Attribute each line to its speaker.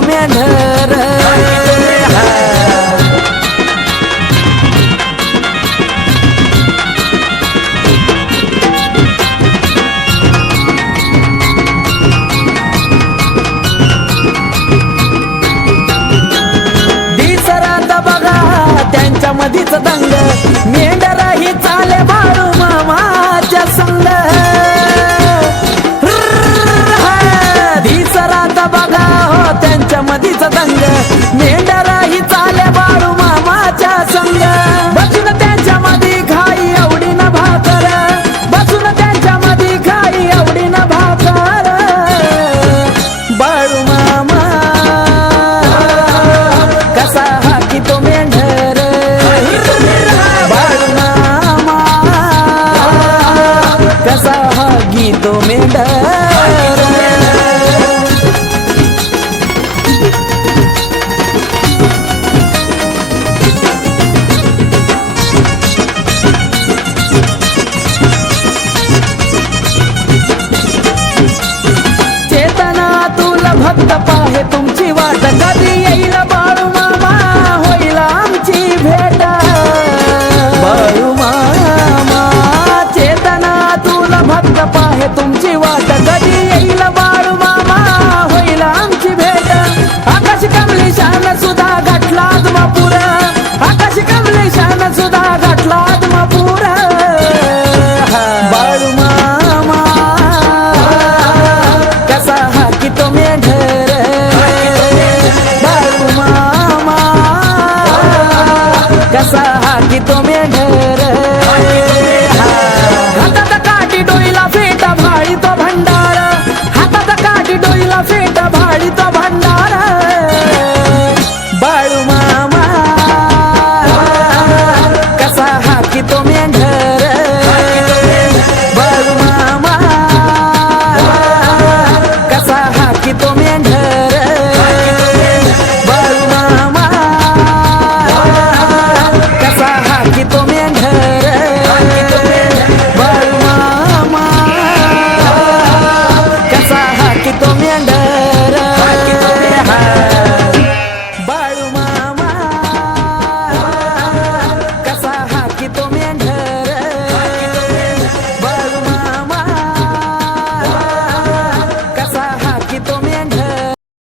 Speaker 1: की तो मेंढर कसा हा गीतो मेंढा? कसा हाकी तो मेंढर हातात काठी डोईला फेटा भाळी तो भंडार. हातात काठी डोईला फेटा भाळी तो भंडार. बाळू मामा कसा हा की तो मेंढर बाळू मामा कसा हा की तो मेंढर